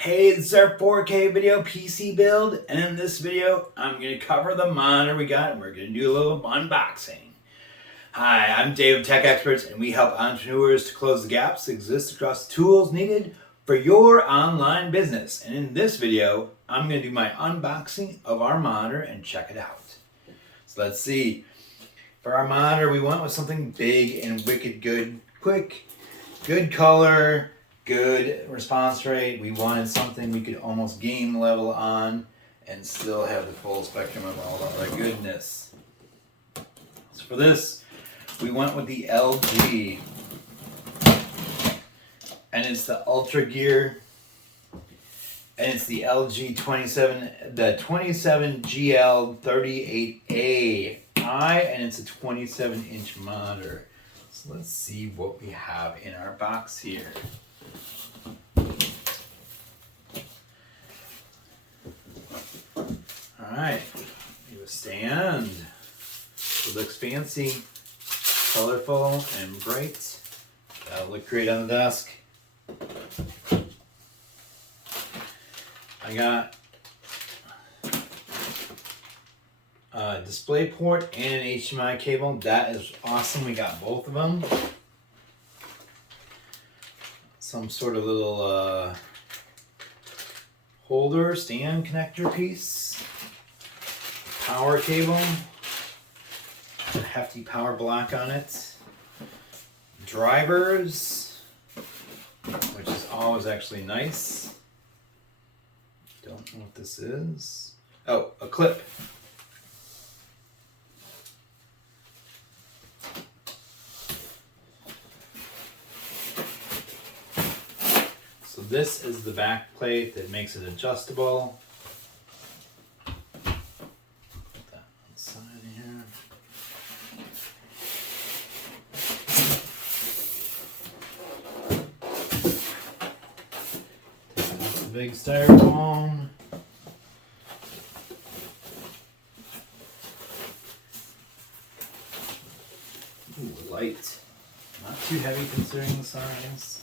Hey, this is our 4K video PC build, and in this video, I'm going to cover the monitor we got, and we're going to do a little unboxing. Hi, I'm Dave of Tech Experts, and we help entrepreneurs to close the gaps that exist across the tools needed for your online business. And in this video, I'm going to do my unboxing of our monitor and check it out. So let's see. For our monitor, we went with something big and wicked good, quick, good color, good response rate. We wanted something we could almost game level on and still have the full spectrum of all of our goodness. So for this, we went with the LG, and it's the Ultra Gear, and it's the LG 27GL38AI, and it's a 27-inch monitor. So let's see what we have in our box here. Alright, we have a stand. It looks fancy, colorful, and bright. That'll look great on the desk. I got a display port and an HDMI cable. That is awesome. We got both of them. Some sort of little holder, stand connector piece. Power cable. A hefty power block on it. Drivers, which is always actually nice. Don't know what this is. Oh, a clip. So this is the back plate that makes it adjustable. Put that on the side here. That's a big styrofoam. Ooh, light. Not too heavy considering the size.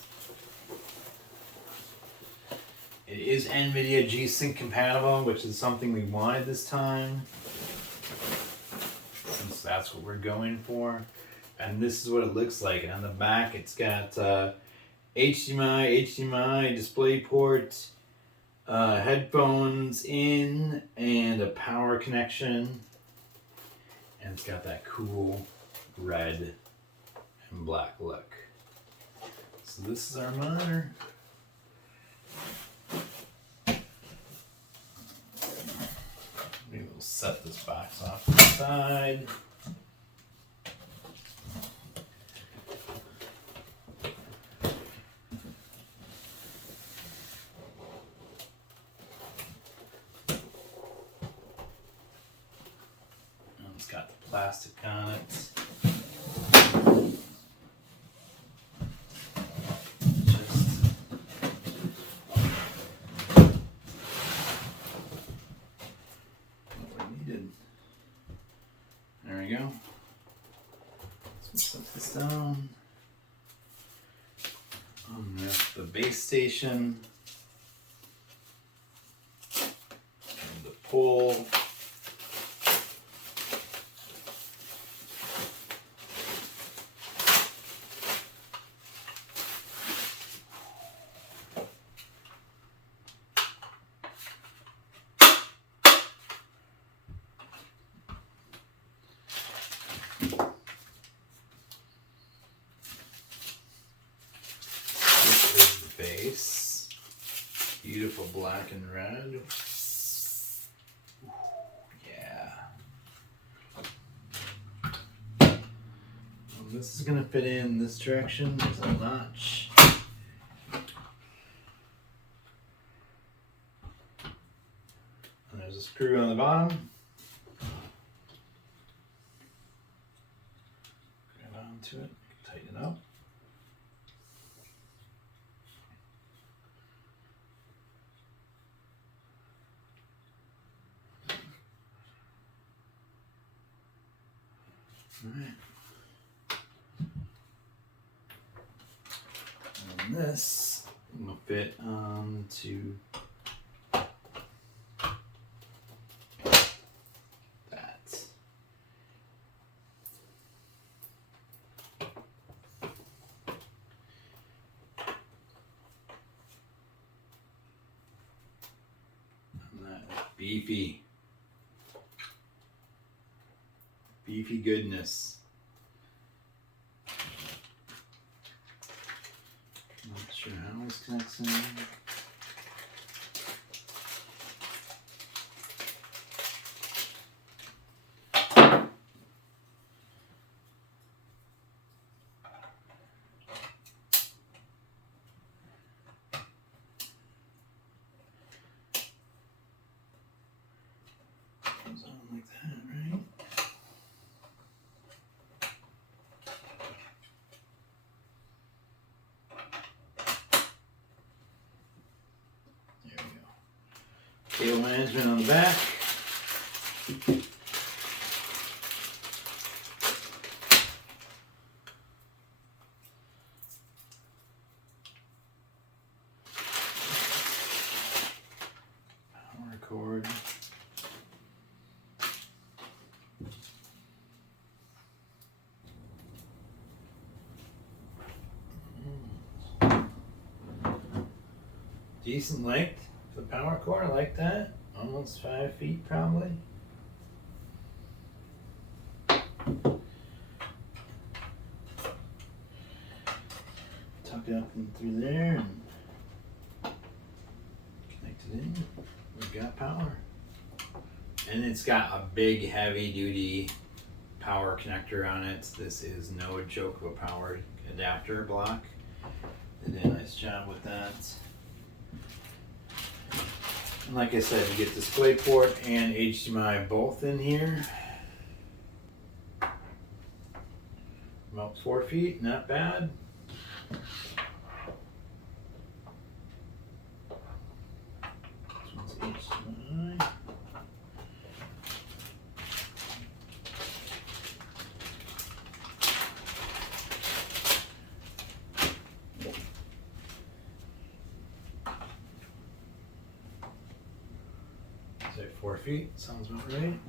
It is NVIDIA G-Sync compatible, which is something we wanted this time, since that's what we're going for. And this is what it looks like. And on the back, it's got HDMI, display port, headphones in, and a power connection. And it's got that cool red and black look. So this is our monitor. Maybe we'll set this box off to the side. And it's got the plastic on it. There we go. Let's set this down. There's the base station. And the pole. Base, beautiful black and red. Ooh, yeah. Well, this is gonna fit in this direction. There's a notch. And there's a screw on the bottom. Grab onto it, tighten it up. Alright. And this will fit onto Beefy. Beefy goodness. Not sure how this connects in. Goes on like that, right? There we go. Cable management on the back. Power cord. Decent length for the power cord, I like that. Almost 5 feet probably. Tuck it up in through there and connect it in. We've got power. And it's got a big heavy duty power connector on it. This is no joke of a power adapter block. They did a nice job with that. And like I said, you get DisplayPort and HDMI both in here. About 4 feet, not bad. This one's HDMI. Say 4 feet, sounds about right.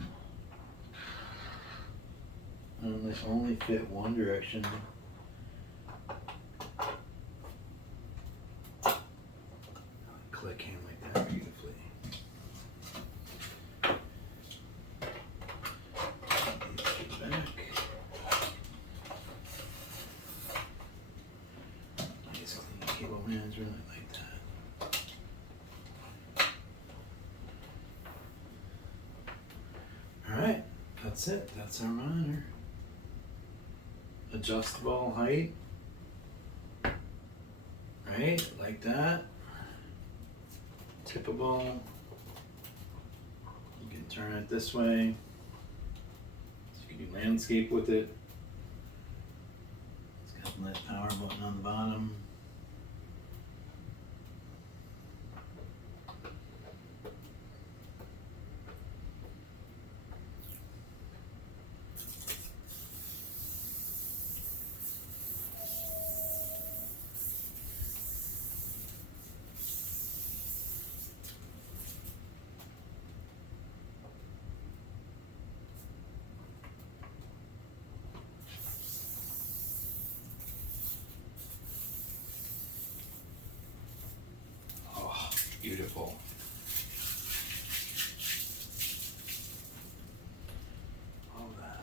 They only fit one direction. Click in like that beautifully. Back. Nice clean cable management, I like that. Alright, that's it. That's our monitor. Adjustable height. Right, like that. Tippable. You can turn it this way. So you can do landscape with it. It's got the lit power button on the bottom. Beautiful. All that.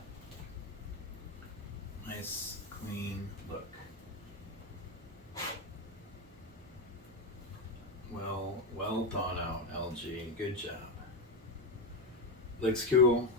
Nice, clean look. Well thought out, LG. Good job. Looks cool.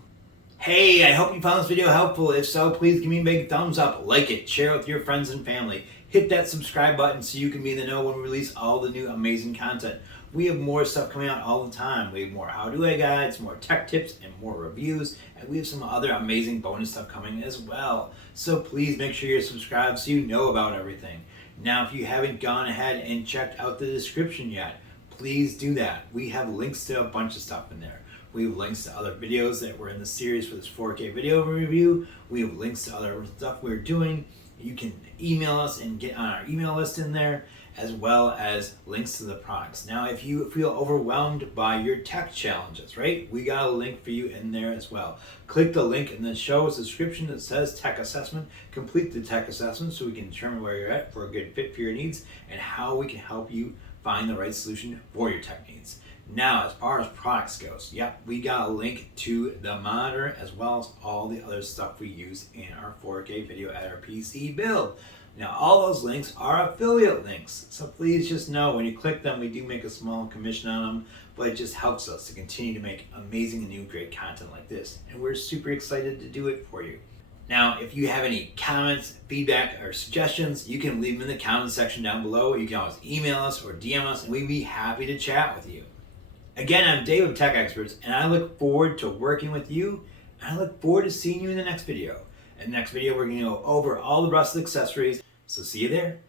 Hey, I hope you found this video helpful. If so, please give me a big thumbs up, like it, share it with your friends and family. Hit that subscribe button so you can be in the know when we release all the new amazing content. We have more stuff coming out all the time. We have more how-to guides, more tech tips, and more reviews. And we have some other amazing bonus stuff coming as well. So please make sure you're subscribed so you know about everything. Now, if you haven't gone ahead and checked out the description yet, please do that. We have links to a bunch of stuff in there. We have links to other videos that were in the series for this 4K video review. We have links to other stuff we're doing. You can email us and get on our email list in there, as well as links to the products. Now, if you feel overwhelmed by your tech challenges, right, we got a link for you in there as well. Click the link in the show's description that says Tech Assessment. Complete the tech assessment so we can determine where you're at for a good fit for your needs and how we can help you find the right solution for your tech needs. Now, as far as products goes, yep, we got a link to the monitor as well as all the other stuff we use in our 4K video editor PC build. Now, all those links are affiliate links, so please just know when you click them, we do make a small commission on them, but it just helps us to continue to make amazing and new great content like this, and we're super excited to do it for you. Now, if you have any comments, feedback, or suggestions, you can leave them in the comment section down below. You can always email us or DM us, and we'd be happy to chat with you. Again, I'm Dave of Tech Experts, and I look forward to working with you, and I look forward to seeing you in the next video. In the next video, we're going to go over all the rest of the accessories, so see you there.